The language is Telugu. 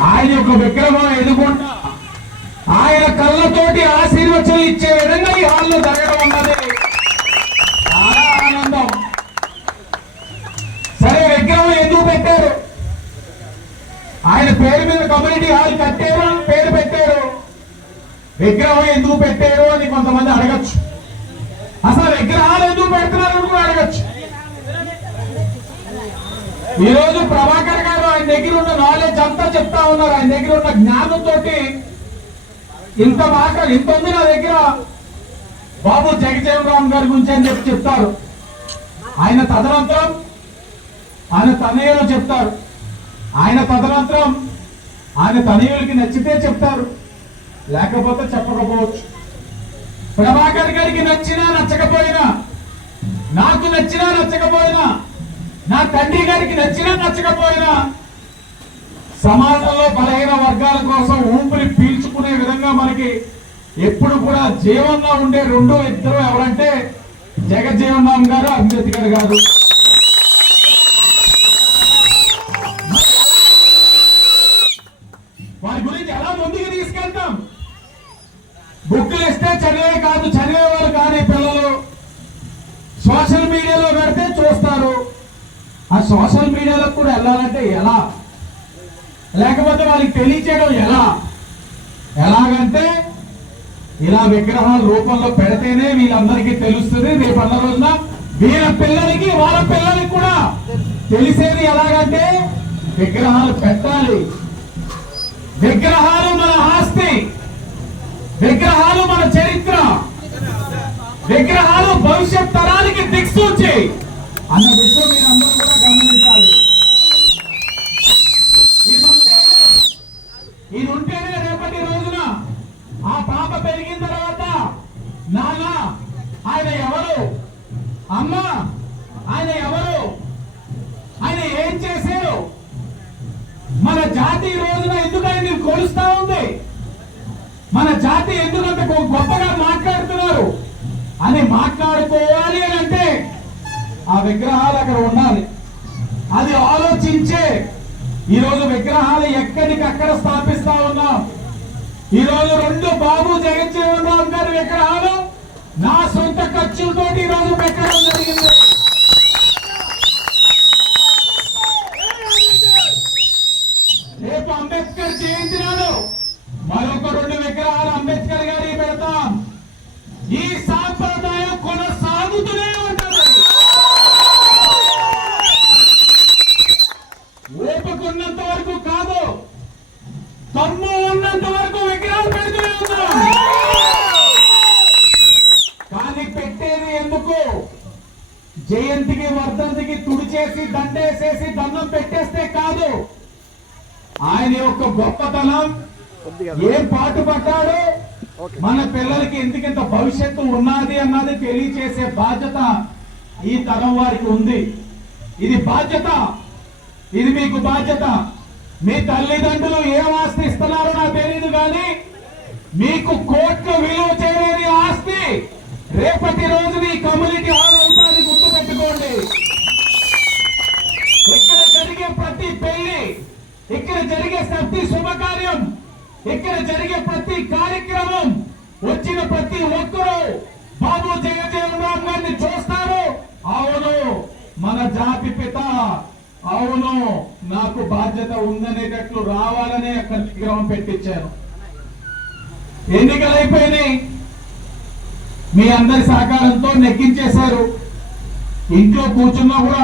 ఆయన యొక్క విగ్రహం ఎదుగుండా. ఆయన కళ్ళతోటి ఆశీర్వచనలు ఇచ్చే విధంగా ఈ హాల్లో జరగడం ఉన్నది. చాలా ఆనందం. సరే విగ్రహం ఎందుకు పెట్టారు? ఆయన పేరు మీద కమ్యూనిటీ హాల్ కట్టారు అని పేరు పెట్టారు. విగ్రహం ఎందుకు పెట్టారు అని కొంతమంది అడగచ్చు. అసలు విగ్రహాలు ఎందుకు పెడుతున్నారు అని కూడా అడగచ్చు. ఈరోజు ప్రభా ప్రభాకర్ గారు ఆయన దగ్గర ఉన్న నాలెడ్జ్ అంతా చెప్తా ఉన్నారు. ఆయన దగ్గర ఉన్న జ్ఞానంతో ఇంత మాట ఇంత ఉంది నా దగ్గర. బాబు జగజీవన్ రామ్ గారి గురించి అని చెప్పి చెప్తారు. ఆయన తదనంతరం ఆయన తనయులు చెప్తారు. ఆయన తదనంతరం ఆయన తనయులకి నచ్చితే చెప్తారు. లేకపోతే చెప్పకపోవచ్చు. ప్రభాకర్ గారికి నచ్చినా నచ్చకపోయినా నాకు నచ్చినా నచ్చకపోయినా నా తండ్రి గారికి నచ్చినా నచ్చకపోయినా సమాజంలో బలహీన వర్గాల కోసం ఊపిరి పీల్చుకునే విధంగా మనకి ఎప్పుడు కూడా జీవంలో ఉండే రెండో ఇద్దరు ఎవరంటే జగజ్జీవన్ రామ్ గారు అంబేద్కర్ గారు వారి గురించి ఎలా ముందుకు తీసుకెళ్తాం? బుక్కులు ఇస్తే చదివే కాదు చదివేవారు కానీ పిల్లలు సోషల్ మీడియాలో పెడితే చూస్తారు. ఆ సోషల్ మీడియాలో కూడా వెళ్ళాలంటే ఎలా? లేకపోతే వాళ్ళకి తెలియచేయడం ఎలా? ఎలాగంటే ఇలా విగ్రహాల రూపంలో పెడితేనే వీళ్ళందరికీ తెలుస్తుంది. రేపు అన్న రోజున వీళ్ళ పిల్లలకి వాళ్ళ పిల్లలకి కూడా తెలిసేది ఎలాగంటే విగ్రహాలు పెట్టాలి. విగ్రహాలు మన ఆస్తి. విగ్రహాలు మన చే విగ్రహాలు భవిష్యత్ తరానికి దిక్సూచి అన్న విషయం మీరు అందరూ కూడా గమనించాలి ఇది ఉంటేనే ఇది ఉంటేనే రేపటి రోజున ఆ పాప పెరిగిన తర్వాత నాన్న ఆయన ఎవరు? అమ్మ ఆయన ఎవరు? ఆయన ఏం చేశారు? మన జాతి ఈ రోజున ఎందుకు ఆయన కొలుస్తా ఉంది? మన జాతి ఎందుకంత గొప్పగా మాట్లాడుతున్నారు? అని మాట్లాడుకోవాలి అని అంటే ఆ విగ్రహాలు అక్కడ ఉండాలి. అది ఆలోచించే ఈ రోజు విగ్రహాలు ఎక్కడికక్కడ స్థాపిస్తా ఉన్నాం? ఈ రోజు రెండు బాబు జగన్ రామ్ గారి విగ్రహాలు నా సొంత ఖర్చులతో ఈ రోజు పెట్టడం జరిగింది. రేపు అంబేద్కర్ జయంతి నాడు మరొక రెండు విగ్రహాలు అంబేద్కర్ గారి పెడతాం. ఈ సాంప్రదాయం కొనసాగుతూనే ఉంటుంది. ఓపుకున్నంత వరకు కాదు. తమ్ము ఉన్నంత వరకు విగ్రహాలు పెడుతూనే ఉన్నాం కానీ పెట్టేది ఎందుకు జయంతికి వర్ధంతికి తుడిచేసి దండేసేసి దండం పెట్టేస్తే కాదు. ఆయన యొక్క గొప్పతనం ఏం పాటు పడ్డాడు? మన పిల్లలకి ఎందుకింత భవిష్యత్తు ఉన్నది అన్నది తెలియచేసే బాధ్యత ఈ తరం వారికి ఉంది. ఇది బాధ్యత. ఇది మీకు బాధ్యత. మీ తల్లిదండ్రులు ఏం ఆస్తి ఇస్తున్నారో నాకు తెలియదు కానీ మీకు కోట్లు విలువ చేయలేని ఆస్తి. రేపటి రోజు మీ కమ్యూనిటీ హాల్ జరిగే ప్రతి కార్యక్రమం వచ్చిన ప్రతి ఒక్కరూ బాబు జగజీవన్ గారిని చూస్తారు. అవును మన జాతి పిత. అవును నాకు బాధ్యత ఉందనేటట్లు రావాలనే అక్కడ విగ్రహం పెట్టించాను ఎన్నికలు అయిపోయినాయి మీ అందరి సహకారంతో నెక్కించేశారు ఇంట్లో కూర్చున్నా కూడా